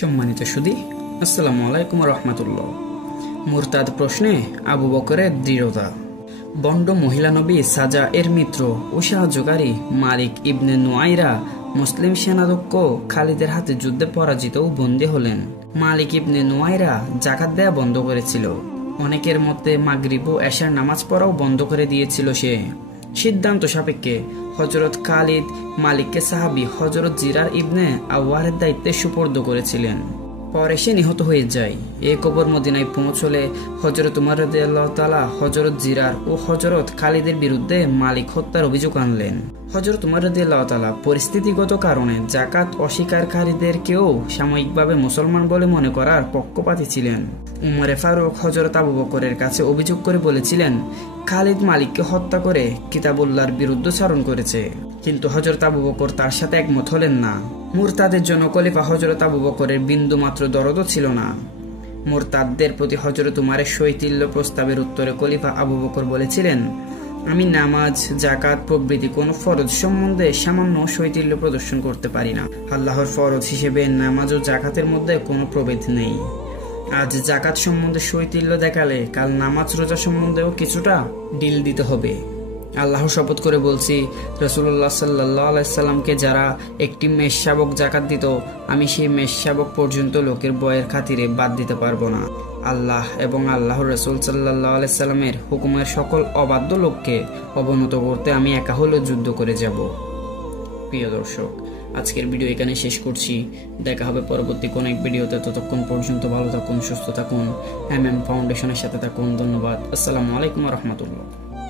সম্মানিত সুধী, আসসালামু আলাইকুম রহমতুল্লাহ। মুরতাদ প্রশ্নে আবু বকরের দৃঢ়তা। বন্ড মহিলা নবী সাজা এর মিত্র ও সাহায্যকারী মালিক ইবনে নুআইরা মুসলিম সেনাধ্যক্ষ খালিদের হাতে যুদ্ধে পরাজিত ও বন্দী হলেন। মালিক ইবনে নুআইরা জাকাত দেয়া বন্ধ করেছিল। অনেকের মতে মাগরিব ও এশার নামাজ পড়াও বন্ধ করে দিয়েছিল সে। সিদ্ধান্ত সাপেক্ষে হযরত খালিদ মালিককে সাহাবী হযরত জিরার ইবনে আওয়ারের দায়িত্বে সুপর্দ করেছিলেন। পরে সে নিহত হয়ে যায়। এই কবর মদিনায় পৌঁছলে হযরত উমর রাদিয়াল্লাহু তাআলা হযরত জিরার ও হযরত খালিদের বিরুদ্ধে মালিক হত্যার অভিযোগ আনলেন। হযরত উমর রাদিয়াল্লাহু তাআলা পরিস্থিতিগত কারণে জাকাত অস্বীকারীদেরকেও সাময়িকভাবে মুসলমান বলে মনে করার পক্ষপাতী ছিলেন। উমরে ফারুক হযরত আবু বকরের কাছে অভিযোগ করে বলেছিলেন, খালিদ মালিককে হত্যা করে কিতাবুল্লাহর বিরুদ্ধাচরণ করেছে। কিন্তু হযরত আবু বকর তার সাথে একমত হলেন না। মুরতাদের জন্য খলিফা হযরত আবু বকরের বিন্দু মাত্র দরদও ছিল না। মুরতাদদের প্রতি হযরত উমরের শৈথিল্য প্রস্তাবের উত্তরে খলিফা আবু বকর বলেছিলেন, আমি নামাজ, জাকাত প্রভৃতি কোনো ফরজ সম্বন্ধে সামান্য শৈথিল্য প্রদর্শন করতে পারি না। আল্লাহর ফরজ হিসেবে নামাজ ও জাকাতের মধ্যে কোনো প্রভেদ নেই। আজ জাকাত সম্বন্ধে শৈথিল্য দেখালে কাল নামাজ রোজা সম্বন্ধেও কিছুটা ডিল দিতে হবে। আল্লাহর শপথ করে বলছি, রাসূলুল্লাহ সাল্লাল্লাহু আলাইহি সাল্লামকে যারা একটি মেষ শাবক জাকাত দিত, আমি সেই মেষ শাবক পর্যন্ত লোকের বয়ের খাতিরে বাদ দিতে পারবো না। আল্লাহ এবং আল্লাহর রাসূল সাল্লাল্লাহু আলাইহি সাল্লামের হুকুমের সকল অবাধ্য লোককে অবনত করতে আমি একা হলেও যুদ্ধ করে যাব। প্রিয় দর্শক, আজকের ভিডিও এখানে শেষ করছি। দেখা হবে পরবর্তী কোন এক ভিডিওতে। ততক্ষণ পর্যন্ত ভালো থাকুন, সুস্থ থাকুন, MM ফাউন্ডেশনের সাথে থাকুন। ধন্যবাদ। আসসালামু আলাইকুম রহমতুল্লাহ।